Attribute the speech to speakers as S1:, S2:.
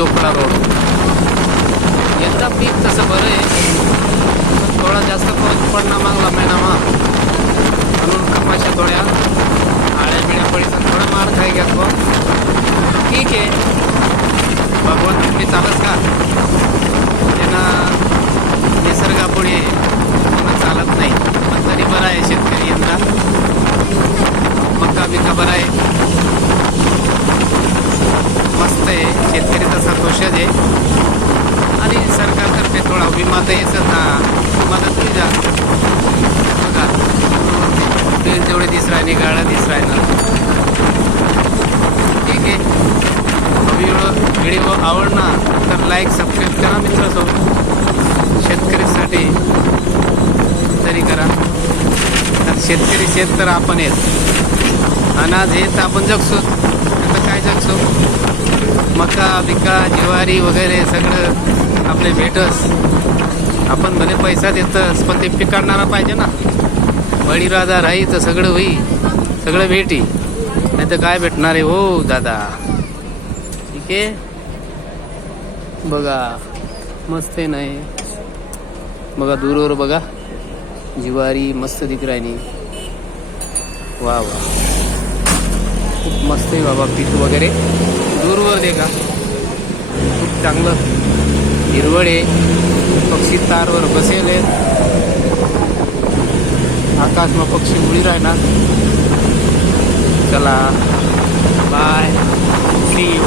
S1: Chopra road. यंदा पीक तसं बरं आहे. पण थोडा जास्त पाऊस पडला मागला मॅडमा म्हणून कपाशा थोड्या आळ्या बिळ्या पडीचा थोडा मार खाई तो. ठीक आहे. भगवान तुम्ही चालच का त्यांना निसर्गापुढे कोणा चालत नाही पण तरी बरं आहे शेतकरी यंदा मका बिका बरा आहे मस्त आहे शेतकरी आहे. आणि सरकारतर्फे थोडा विमा तर येत ना मदत होईल. जा बघा तेवढे दिस राहिले गाड्या दिस ना ठीक आहे. व्हिडिओ व्हिडिओ आवडला तर लाईक सबस्क्राईब करा मित्रांसोबत. शेतकरीसाठी तरी करा. तर शेतकरी शेत तर आपण येत अनाज येत आपण जगसो मका बिका ज्वारी वगैरे सगळं आपले भेटस. आपण भले पैसा देतस पण ते पिकाडणारा पाहिजे ना. बळीराजा राही तर सगळं होई सगळं भेटी. नाही तर काय भेटणार आहे हो दादा? ठीक आहे? बघा मस्त आहे नाही बघा दूरवर बघा. जिवारी मस्त दिख राहिली वा वा खूप मस्त आहे बाबा पीक वगैरे. दूरवर दे का खूप चांगलं. हिरवळ आहे. पक्षी तारवर बसेल. आकाश मग पक्षी उडी राहणार चला. Bye C